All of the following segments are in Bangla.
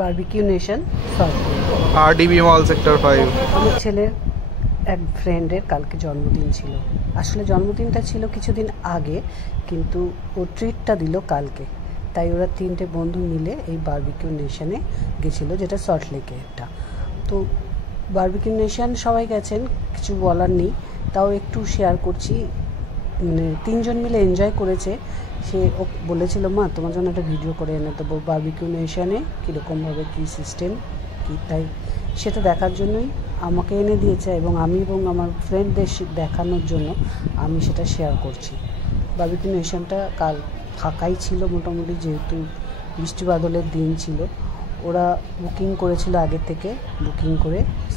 Barbecue nation salt lake. RDB মল সেক্টর 5। আমার ছেলের এক ফ্রেন্ডের কালকে জন্মদিন ছিল। আসলে জন্মদিনটা ছিল কিছুদিন আগে, কিন্তু ও ট্রিটটা দিল কালকে। তাই ওরা 3টে বন্ধু মিলে এই বারবিকিউ নেশনে গেছিলো, যেটা সল্ট লেকে একটা। তো বারবিকিউ নেশন সবাই গেছেন, কিছু বলার নেই, তাও একটু শেয়ার করছি। মানে 3জন মিলে এনজয় করেছে। সে ও বলেছিল, মা তোমার জন্য একটা ভিডিও করে এনে দেবো বারবিকিউ নেশনে কীরকমভাবে কী সিস্টেম কী, তাই সেটা দেখার জন্যই আমাকে এনে দিয়েছে এবং আমার ফ্রেন্ডদের দেখানোর জন্য আমি সেটা শেয়ার করছি। বারবিকিউ নেশনটা কাল ফাঁকাই ছিল মোটামুটি, যেহেতু বৃষ্টি বাদলের দিন ছিল। ওরা বুকিং করেছিল আগে থেকে,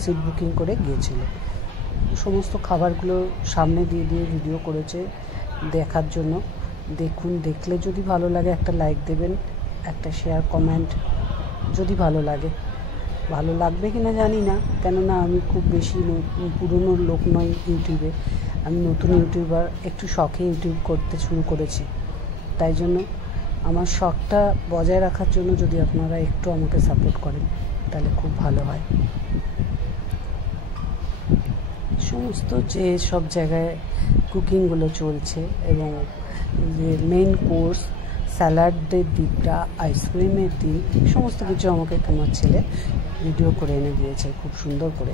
সিট বুকিং করে গিয়েছিল। সমস্ত খাবারগুলো সামনে দিয়ে দিয়ে ভিডিও করেছে দেখার জন্য। দেখুন, দেখলে যদি ভালো লাগে একটা লাইক দেবেন, একটা শেয়ার কমেন্ট যদি ভালো লাগে। ভালো লাগবে কি না জানি না, কেননা আমি খুব বেশি পুরনো লোক নই ইউটিউবে। আমি নতুন ইউটিউবার, একটু শখে ইউটিউব করতে শুরু করেছি। তাই জন্য আমার শখটা বজায় রাখার জন্য যদি আপনারা একটু আমাকে সাপোর্ট করেন তাহলে খুব ভালো হয়। সমস্ত যে সব জায়গায় কুকিংগুলো চলছে এবং যে মেইন কোর্স, স্যালাডের দিকটা, আইসক্রিমের দিক, সমস্ত কিছু আমাকে তোমার ছেলে ভিডিও করে এনে দিয়েছে খুব সুন্দর করে।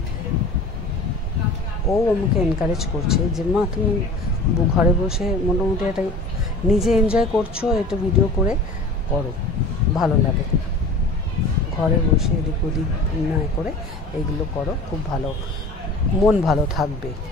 ও আমাকে এনকারেজ করছে যে, মা তুমি ঘরে বসে মোটামুটি একটা নিজে এনজয় করছো, এটা ভিডিও করে করো, ভালো লাগে। ঘরে বসে এদিক ওদিক না করে এইগুলো করো, খুব ভালো, মন ভালো থাকবে।